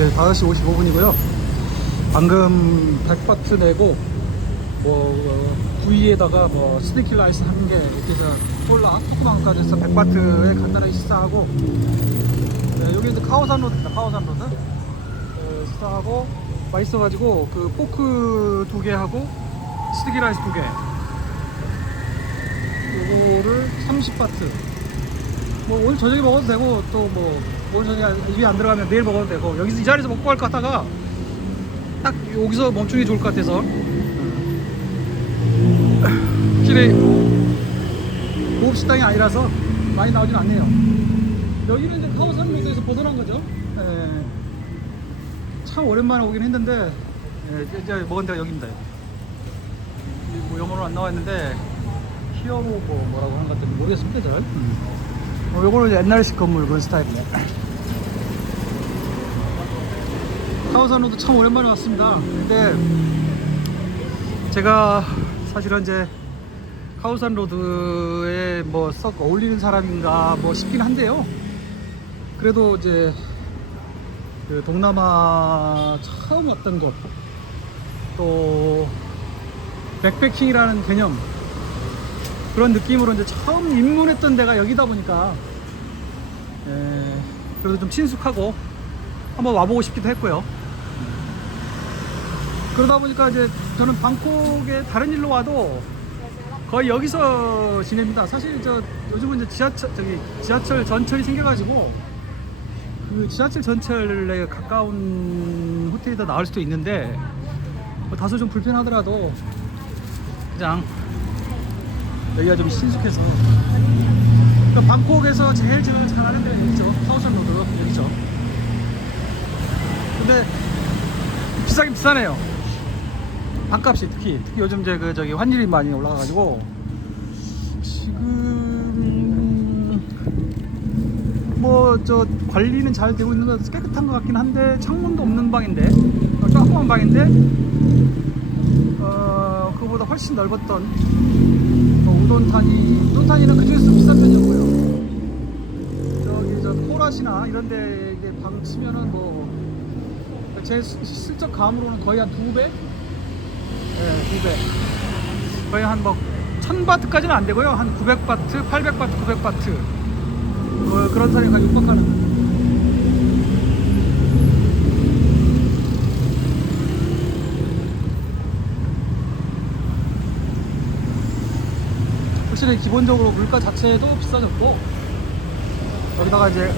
네, 5시 55분이고요. 방금 100바트 내고 구이에다가 스테이키 라이스 한 개 이렇게 해서 콜라 토크만까지 해서 100바트에 간단하게 식사하고, 네, 여기 이제 카오산 로드입니다. 카오산 로드. 네, 식사하고 맛있어가지고 그 포크 2개 하고 스테이키 라이스 2개, 요거를 30바트. 오늘 저녁에 먹어도 되고, 또 오늘 저녁에 입에 안 들어가면 내일 먹어도 되고, 여기서 이 자리에서 먹고 갈 것 같다가 딱 여기서 멈추는 게 좋을 것 같아서. 확실히 고급 식당이 아니라서 많이 나오진 않네요. 여기는 이제 카오산 로드에서 보도한 거죠. 예, 참 오랜만에 오긴 했는데, 예, 이제 먹은 데가 여기입니다. 영어로 안 나와 있는데 히어로 뭐라고 하는 것 같은데 모르겠습니다 잘. 요거는 이제 옛날식 건물 그런 스타일이네. 카오산 로드 참 오랜만에 왔습니다. 근데 제가 사실은 이제 카오산 로드에 썩 어울리는 사람인가 싶긴 한데요. 그래도 이제 그 동남아 처음 왔던 곳, 또 백패킹이라는 개념, 그런 느낌으로 이제 처음 입문했던 데가 여기다 보니까, 그래도 좀 친숙하고 한번 와보고 싶기도 했고요. 그러다 보니까 이제 저는 방콕에 다른 일로 와도 거의 여기서 지냅니다. 사실 요즘은 이제 지하철 전철이 생겨가지고 그 지하철 전철에 가까운 호텔이 더 나을 수도 있는데, 다소 좀 불편하더라도 그냥 여기가 좀 친숙해서. 방콕에서 제일 잘하는 데가 여기죠. 카오산 로드 여기죠. 근데 비싸긴 비싸네요. 방값이 특히 요즘 저기 환율이 많이 올라가가지고 지금 관리는 잘 되고 있는 것, 깨끗한 것 같긴 한데, 창문도 없는 방인데, 조그만 방인데, 그거보다 훨씬 넓었던 우돈타니는 그중에서 비싼 편이었고요. 포라시나 이런데 방 치면은 제 슬쩍 감으로는 거의 한 2배? 네, 2배. 거의 한 1000바트까지는 안 되고요. 한 900바트, 800바트, 900바트. 그런 선에 거의 육박하는. 확실히 기본적으로 물가 자체도 비싸졌고, 여기다가 이제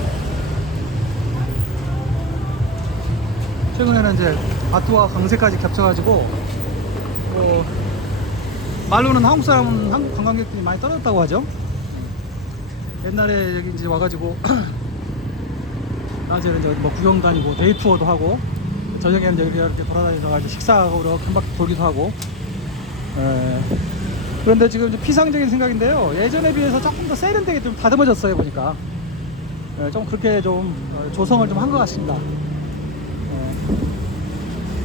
최근에는 이제 바트와 강세까지 겹쳐가지고 말로는 한국 관광객들이 많이 떨어졌다고 하죠. 옛날에 여기 이제 와가지고 낮에는 이제 구경 다니고 데이 투어도 하고, 저녁에는 이렇게 돌아다니다가 식사하고 이렇게 한 바퀴 돌기도 하고. 그런데 지금 이제 피상적인 생각인데요, 예전에 비해서 조금 더 세련되게 좀 다듬어졌어요 보니까. 좀 그렇게 좀 조성을 좀 한 것 같습니다.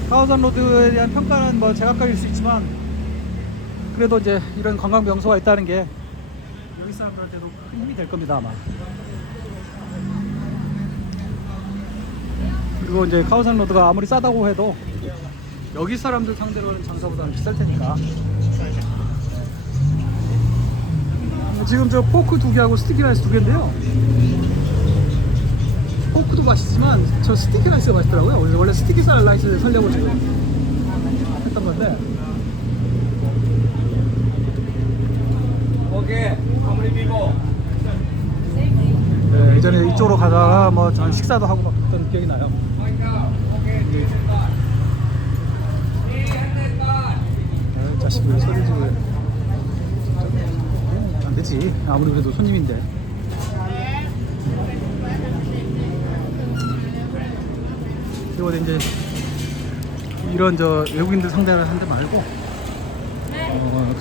카오산 로드에 대한 평가는 제각각일 수 있지만, 그래도 이제 이런 관광 명소가 있다는 게 여기 사람들한테도 큰 힘이 될 겁니다 아마. 그리고 이제 카오산 로드가 아무리 싸다고 해도 여기 사람들 상대로는 장사보다는 비쌀 테니까. 지금 포크 2개하고 스티키 라이스 2개인데요, 포크도 맛있지만 저 스티키 라이스가 맛있더라고요. 원래 스티키 라이스를 살려고 지금 했던 건데. 네, 예전에 이쪽으로 가다가 전 식사도 하고 막 그랬던 기억이 나요. 자식 왜 소리 지르? 안 되지. 아무리 그래도 손님인데. 그리고 이제 이런 외국인들 상대하는 데 말고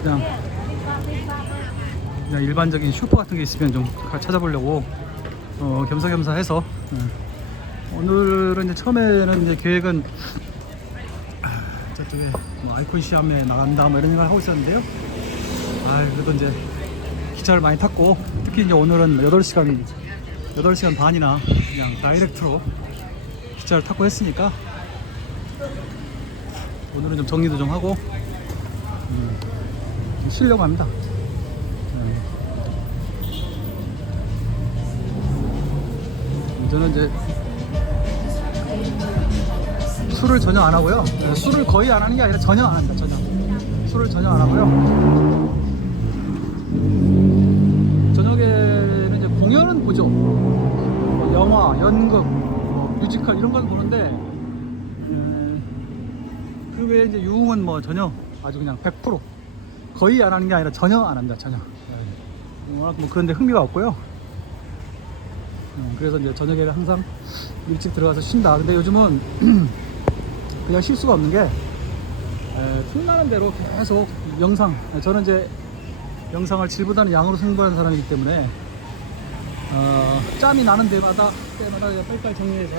그냥 일반적인 슈퍼 같은 게 있으면 좀 찾아보려고 겸사겸사 해서. 오늘은 이제 처음에는 이제 계획은 저쪽에 아이콘 시암에 나간다 이런 생각을 하고 있었는데요. 그래도 이제 기차를 많이 탔고, 특히 이제 오늘은 8시간 반이나 그냥 다이렉트로 기차를 타고 했으니까 오늘은 좀 정리도 좀 하고 좀 쉬려고 합니다. 저는 이제 술을 전혀 안 하고요. 술을 거의 안 하는 게 아니라 전혀 안 합니다. 술을 전혀 안 하고요. 저녁에는 이제 공연은 보죠. 뭐 영화, 연극, 뭐 뮤지컬 이런 걸 보는데 그 외에 이제 유흥은 뭐 전혀 아주 그냥 100% 거의 안 하는 게 아니라 전혀 안 합니다. 전혀. 워낙 뭐 그런데 흥미가 없고요. 그래서 이제 저녁에 항상 일찍 들어가서 쉰다. 근데 요즘은 그냥 쉴 수가 없는 게 틈나는 대로 계속 영상, 저는 이제 영상을 질보다는 양으로 승부하는 사람이기 때문에 짬이 나는 때마다 빨리빨리 정리해서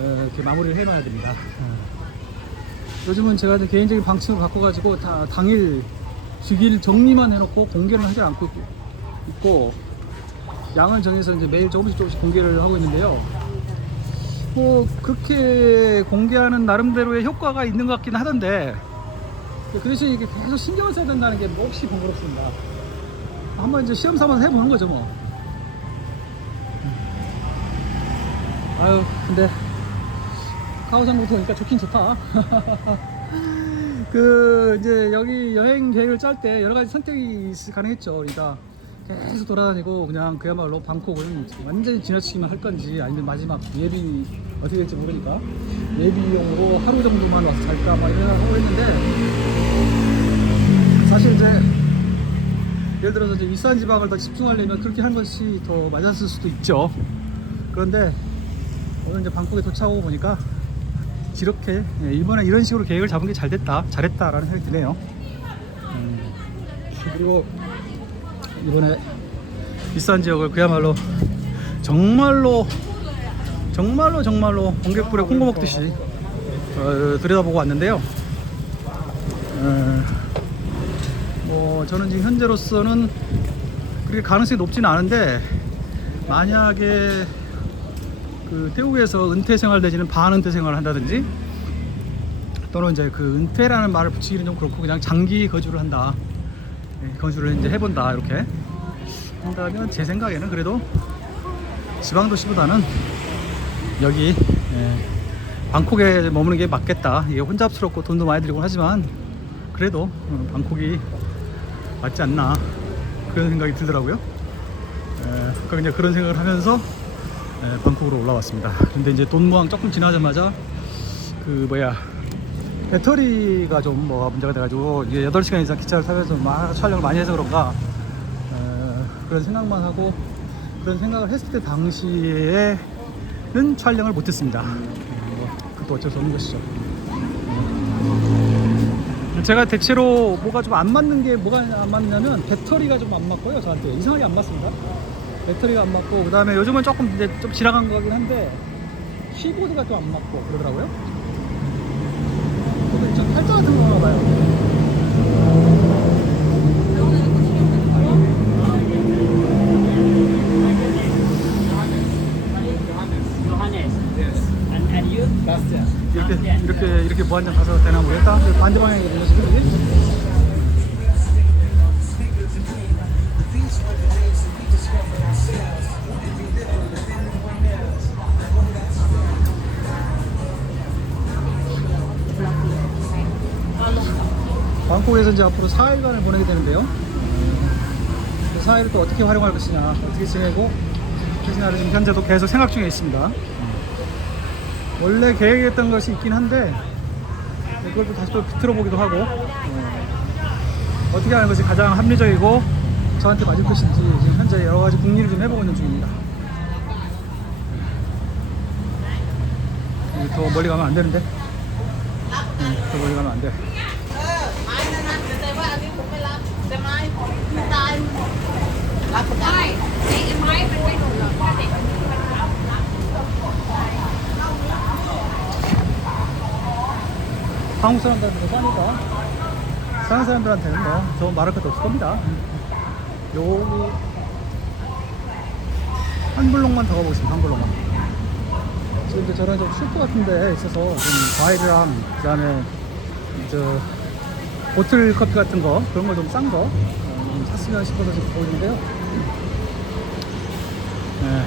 이렇게 마무리를 해놔야 됩니다. 요즘은 제가 이제 개인적인 방침을 바꿔가지고 다 당일 주길 정리만 해놓고 공개를 하지 않고 있고, 양을 정해서 이제 매일 조금씩 공개를 하고 있는데요. 뭐 그렇게 공개하는 나름대로의 효과가 있는 것 같긴 하던데, 그 대신 이게 계속 신경을 써야 된다는 게 몹시 번거롭습니다. 한번 이제 시험 삼아서 해보는 거죠 뭐. 아유, 근데 카오산부터 오니까 좋긴 좋다. 그 이제 여기 여행 계획을 짤 때 여러 가지 선택이 가능했죠. 그러니까 계속 돌아다니고 그냥 그야말로 방콕을 완전히 지나치기만 할 건지, 아니면 마지막 예비 어떻게 될지 모르니까 예비용으로 하루 정도만 와서 잘까 막 이러고 했는데, 사실 이제 예를 들어서 이제 윗산 지방을 더 집중하려면 그렇게 한 것이 더 맞았을 수도 있죠. 그런데 오늘 이제 방콕에 도착하고 보니까 이렇게 이번에 이런 식으로 계획을 잡은 게 잘했다라는 생각이 드네요. 그리고 이번에 윗산 지역을 그야말로 정말로 번개불에 콩고 먹듯이 들여다보고 왔는데요. 뭐 저는 지금 현재로서는 그렇게 가능성이 높지는 않은데, 만약에 그 태국에서 은퇴 생활 내지는 반은퇴 생활을 한다든지, 또는 이제 그 은퇴라는 말을 붙이기는 좀 그렇고 그냥 장기 거주를 한다, 거주를 이제 해본다, 이렇게 한다면 제 생각에는 그래도 지방도시보다는 여기 방콕에 머무는 게 맞겠다. 이게 혼잡스럽고 돈도 많이 들고 하지만 그래도 방콕이 맞지 않나, 그런 생각이 들더라고요. 그러니까 이제 그런 생각을 하면서 방콕으로 올라왔습니다. 근데 이제 돈무항 조금 지나자마자 그 배터리가 좀 뭐가 문제가 돼가지고 이게 8시간 이상 기차를 타면서 막 촬영을 많이 해서 그런가 그런 생각만 하고, 그런 생각을 했을 때 당시에는 촬영을 못했습니다. 그것도 어쩔 수 없는 것이죠. 제가 대체로 뭐가 좀 안 맞는 게 뭐가 안 맞느냐면 배터리가 좀 안 맞고요. 저한테 이상하게 안 맞습니다. 배터리가 안 맞고, 그 다음에 요즘은 조금 이제 좀 지나간 거긴 한데 키보드가 좀 안 맞고 그러더라고요. 그것도 좀 탈자 같은 거 봐요. 이렇게 무한정 가서 되나 모르겠다. 반대 방향에 있는 지금. 방콕에서 이제 앞으로 4일간을 보내게 되는데요. 그 4일을 또 어떻게 활용할 것이냐, 어떻게 지내고 지금 현재도 계속 생각 중에 있습니다. 원래 계획했던 것이 있긴 한데 그걸 또 다시 또 비틀어 보기도 하고, 어떻게 하는 것이 가장 합리적이고 저한테 맞을 것인지 지금 현재 여러 가지 궁리를 좀 해보고 있는 중입니다. 더 멀리 가면 안 되는데, 더 멀리 가면 안 돼. 한국 사람들한테는 싸니까 다른 사람들한테는 뭐 저 말할 것도 없을 겁니다. 여기 한 블록만 더 가보겠습니다. 한 블록만. 지금 이제 저런 좀 슈퍼 같은 데 있어서 좀 과일이랑 그다음에 저 보틀 커피 같은 거 그런 거 좀 싼 거 좀 샀으면 싶어서 지금 보이는데요. 네.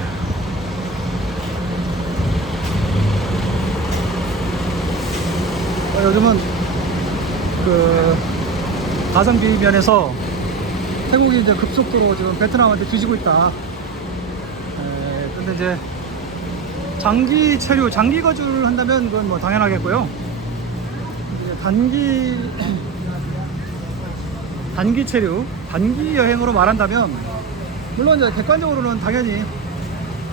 요즘은 그 가성비 면에서 태국이 이제 급속도로 지금 베트남한테 뒤지고 있다. 근데 이제 장기 체류, 장기 거주를 한다면 그건 뭐 당연하겠고요. 이제 단기 체류, 단기 여행으로 말한다면 물론 이제 객관적으로는 당연히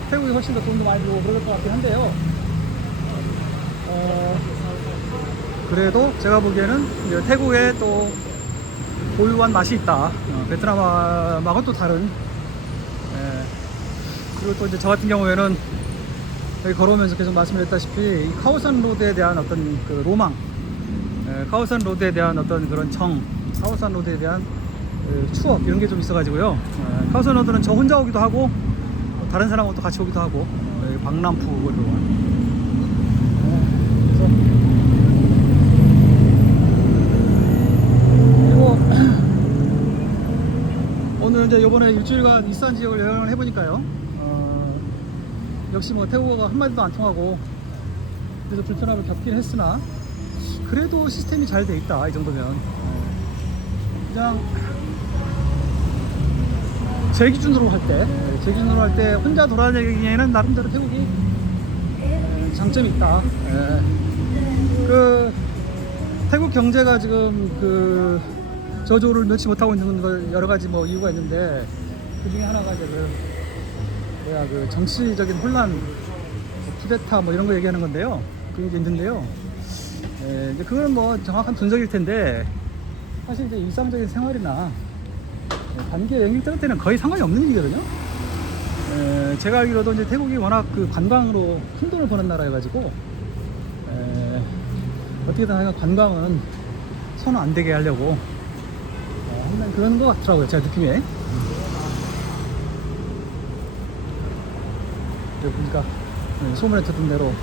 태국이 훨씬 더 돈도 많이 들고 그럴 것 같긴 한데요. 그래도 제가 보기에는 이제 태국에 또 고유한 맛이 있다. 베트남하고는 또 다른. 그리고 또 이제 저 같은 경우에는 여기 걸어오면서 계속 말씀드렸다시피 이 카오산 로드에 대한 어떤 그 로망, 카오산 로드에 대한 어떤 그런 정, 카오산 로드에 대한 그 추억 이런 게 좀 있어가지고요. 카오산 로드는 저 혼자 오기도 하고 다른 사람하고 또 같이 오기도 하고 박람프 그리고 오늘 이제 요번에 일주일간 이산 지역을 여행을 해보니까요. 역시 뭐 태국어가 한마디도 안 통하고 그래서 불편함을 겪긴 했으나 그래도 시스템이 잘 돼 있다 이 정도면. 그냥 제 기준으로 할 때 혼자 돌아다니기에는 나름대로 태국이 장점이 있다. 그 태국 경제가 지금 그 저조를 면치 못하고 있는 걸 여러 가지 뭐 이유가 있는데 그 중에 하나가 이제 그 정치적인 혼란, 쿠데타 뭐 이런 거 얘기하는 건데요. 그런 게 있는데요. 이제 그건 뭐 정확한 분석일 텐데 사실 이제 일상적인 생활이나 단기 여행 때는 거의 상관이 없는 일이거든요. 제가 알기로도 이제 태국이 워낙 그 관광으로 큰 돈을 버는 나라여가지고 어떻게든 하여간 관광은 선호 안 되게 하려고 하는 그런 것 같더라고요. 제 느낌에. 보니까 소문에 듣던 대로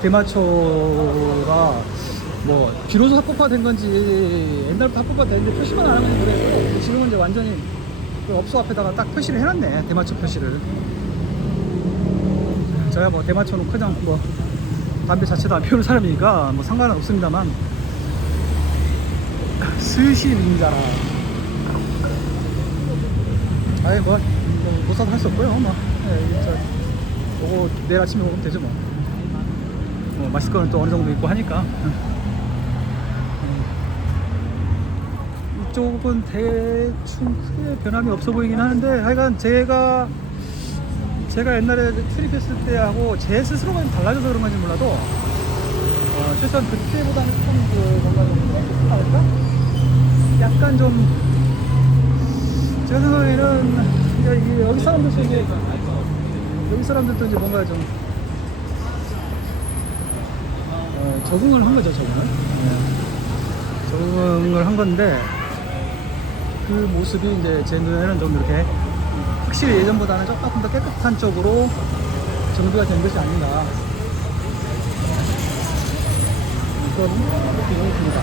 대마초가 뭐 비로소 합법화된 건지 옛날부터 합법화됐는데 표시만 안 하면 그래서 지금은 이제 완전히 그 업소 앞에다가 딱 표시를 해놨네. 대마초 표시를. 저야 뭐 대마초는 그냥 뭐 담배 자체도 안 피우는 사람이니까 뭐 상관은 없습니다만 스시민자라 아예 뭐 못 사도 할 수 없고요. 뭐 그거 내일 아침에 먹으면 되죠 뭐. 마실 거는 또 어느 정도 있고 하니까. 이쪽은 대충 크게 변함이 없어 보이긴 하는데 하여간 제가 옛날에 출입했을 때하고 제 스스로가 좀 달라져서 그런 건지 몰라도 최소한 그때보다는 조금 그 뭔가 좀 할까? 약간 좀 제가 생각에는 여기 사람들도 이제 여기 사람들도 이제 뭔가 좀 적응을 한 거죠. 적응을 한 건데 그 모습이 이제 제 눈에는 좀 이렇게 확실히 예전보다는 조금 더 깨끗한 쪽으로 정비가 된 것이 아닌가 그런 느낌이 듭니다.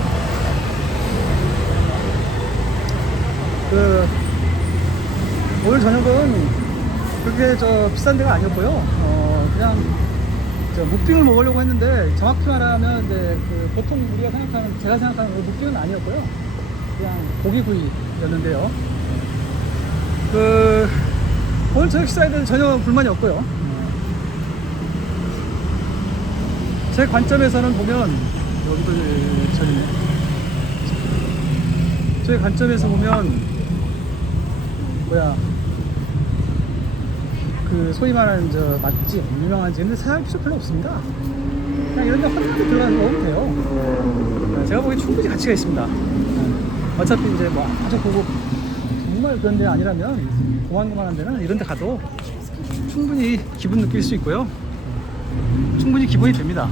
오늘 저녁은 그렇게 비싼 데가 아니었고요. 그냥 묵빙을 먹으려고 했는데 정확히 말하면 이제 보통 제가 생각하는 묵빙은 아니었고요. 그냥 고기구이였는데요. 오늘 저녁 식사에 대해서 전혀 불만이 없고요. 제 관점에서는 보면 여기도 저기네. 제 관점에서 보면 소위 말하는 맛집, 유명한 집은 사용할 필요 별로 없습니다. 그냥 이런 데 허드렛 들어가서 먹으면 돼요. 제가 보기엔 충분히 가치가 있습니다. 어차피 이제 뭐 아주 고급 정말 그런 데 아니라면 고만고만한 데는 이런 데 가도 충분히 기분 느낄 수 있고요. 충분히 기본이 됩니다.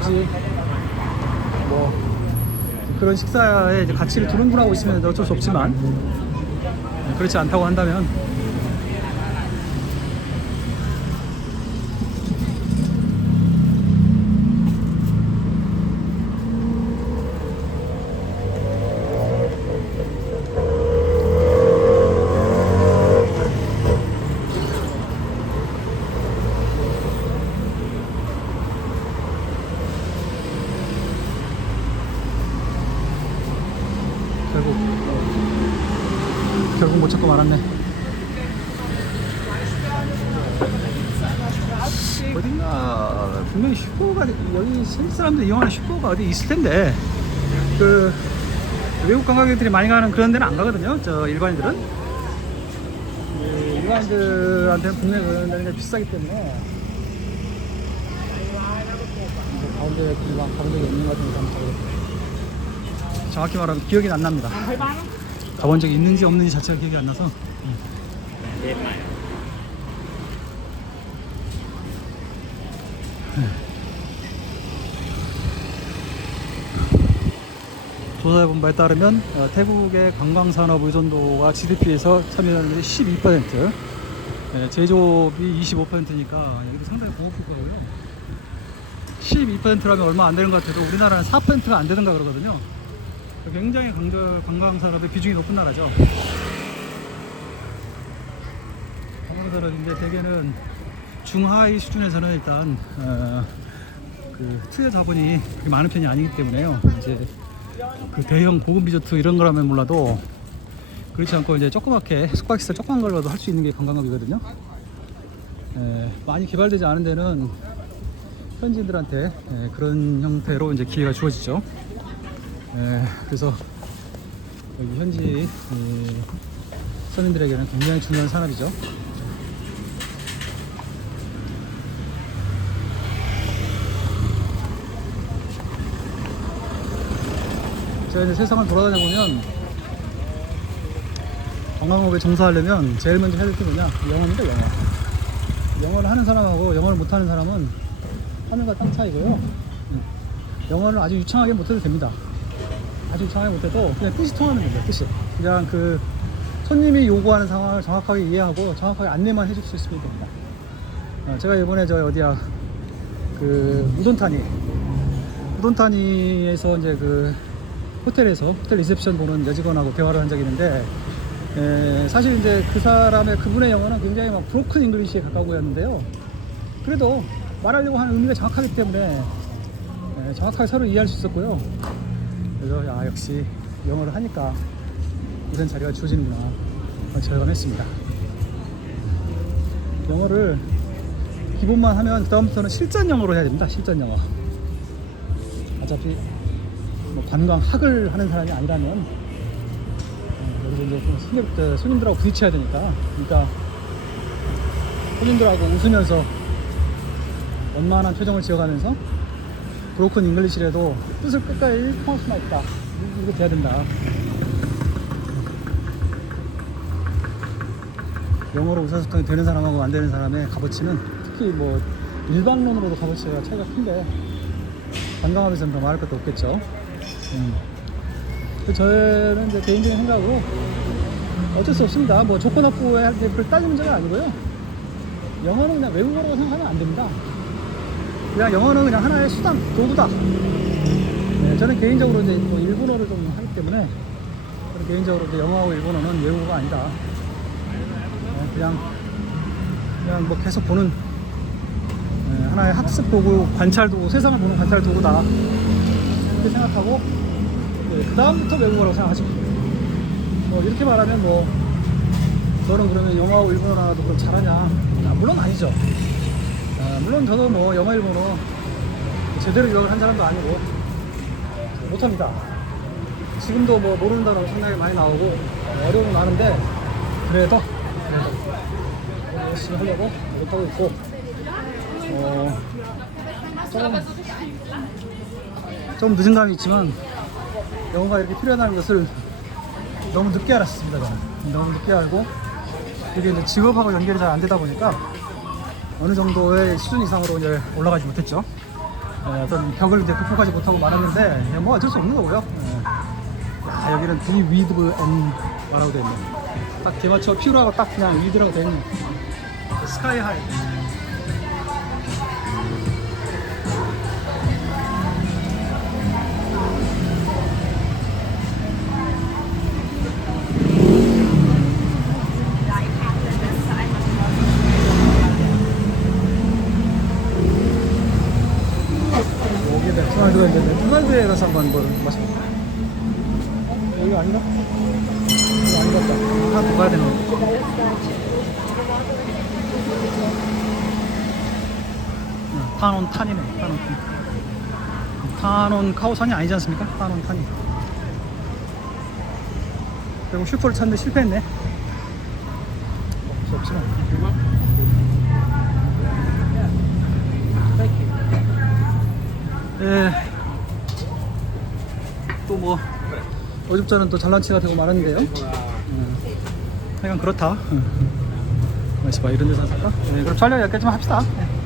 굳이 뭐 그런 식사에 이제 가치를 두는 분하고 있으면 어쩔 수 없지만 그렇지 않다고 한다면 못 찾고 말았네. 어딘가 분명히 슈퍼가 여기 세계 사람들 이용하는 슈퍼가 어디 있을 텐데 그 외국 관광객들이 많이 가는 그런 데는 안 가거든요. 저 일반인들은 일반인들한테는 분명히 그런 데는 비싸기 때문에 가운데 가본 적이 없는 것 같은데 한번 가보겠습니다. 정확히 말하면 기억이 안 납니다. 가본 적이 있는지 없는지 자체가 기억이 안 나서. 조사해본 바에 따르면 태국의 관광산업 의존도가 GDP에서 참여율이 12%, 제조업이 25%니까 여기도 상당히 고급일 거고요. 12%라면 얼마 안 되는 것 같아도 우리나라는 4%가 안 되는가 그러거든요. 굉장히 관광산업의 비중이 높은 나라죠. 관광산업인데 대개는 중하위 수준에서는 일단 그 투자 자본이 그렇게 많은 편이 아니기 때문에요. 이제 그 대형 보급 리조트 이런 거라면 몰라도 그렇지 않고 이제 조그맣게 숙박시설 조그만 걸로도 할 수 있는 게 관광업이거든요. 많이 개발되지 않은 데는 현지인들한테 그런 형태로 이제 기회가 주어지죠. 그래서 여기 현지 서민들에게는 굉장히 중요한 산업이죠. 제가 이제 세상을 돌아다녀 보면 관광업에 종사하려면 제일 먼저 해야 될 게 뭐냐? 영어입니다, 영어. 영어를 하는 사람하고 영어를 못하는 사람은 하늘과 땅 차이고요. 영어를 아주 유창하게 못해도 됩니다. 아주 유창하게 못해도 그냥 뜻이 통하면 됩니다. 뜻이. 그냥 그 손님이 요구하는 상황을 정확하게 이해하고 정확하게 안내만 해줄 수 있으면 됩니다. 제가 이번에 저 어디야 그 우돈타니에서 이제 그 호텔 리셉션 보는 여직원하고 대화를 한 적이 있는데 사실 이제 그분의 영어는 굉장히 막 브로큰 잉글리시에 가까우였는데요. 그래도 말하려고 하는 의미가 정확하기 때문에 정확하게 서로 이해할 수 있었고요. 그래서 역시 영어를 하니까 이런 자리가 주어지는구나 절감했습니다. 영어를 기본만 하면 그 다음부터는 실전 영어로 해야 됩니다. 실전 영어. 어차피 뭐 관광학을 하는 사람이 아니라면 여기서 이제 손님들하고 부딪혀야 되니까, 그러니까 손님들하고 웃으면서 원만한 표정을 지어가면서 브로큰 잉글리시라도 뜻을 끝까지 통할 수만 있다. 이렇게 돼야 된다. 영어로 의사소통이 되는 사람하고 안 되는 사람의 값어치는 특히 뭐 일반론으로도 값어치가 차이가 큰데 관광업에서는 더 말할 것도 없겠죠. 저는 이제 개인적인 생각으로 어쩔 수 없습니다. 뭐 조건 확보에 할 때 그걸 따질 문제가 아니고요. 영어는 그냥 외국어라고 생각하면 안 됩니다. 그냥 영어는 그냥 하나의 수단, 도구다. 저는 개인적으로 이제 뭐 일본어를 좀 하기 때문에 저는 개인적으로 이제 영어하고 일본어는 외국어가 아니다. 그냥 뭐 계속 보는 하나의 학습 도구, 관찰 도구, 세상을 보는 관찰 도구다. 이렇게 생각하고 그 다음부터 외국어라고 생각하시면 뭐 이렇게 말하면 뭐 너는 그러면 영어하고 일본어라도 그럼 잘하냐? 물론 아니죠. 물론 저도 뭐 영어 일본어 제대로 유학을 한 사람도 아니고 못합니다. 지금도 뭐 모르는 단어가 상당히 많이 나오고 어려움은 많은데 그래도 열심히 하려고 노력하고 있고 좀 늦은 감이 있지만 영어가 이렇게 필요하다는 것을 너무 늦게 알았습니다. 저는 너무 늦게 알고 이게 이제 직업하고 연결이 잘 안 되다 보니까 어느 정도의 수준 이상으로 이제 올라가지 못했죠. 어떤 벽을 이제 극복하지 못하고 말았는데 뭐 어쩔 수 없는 거고요. 여기는 be with and 뭐라고 되어 있네. 딱 개맞춰 퓨라고 딱 그냥 with라고 되어 있네. 스카이 하이. 베트남에 가서 한번 뭘 마셔볼까? 여기 아닌가? 여기 아닌가? 하나 더 가야 되는 거. 탄온 탄이네. 탄온 탄. 탄온 카오산이 아니지 않습니까? 탄온 탄이. 그리고 슈퍼를 찾는데 실패했네. 없지만. 예. 또 뭐 어줍잖은 또 잘난치가 되고 말았는데요. 하여간 그렇다. 맛있어 봐 이런 데서 살까? 네, 그럼 촬영 여기까지만 합시다. 네.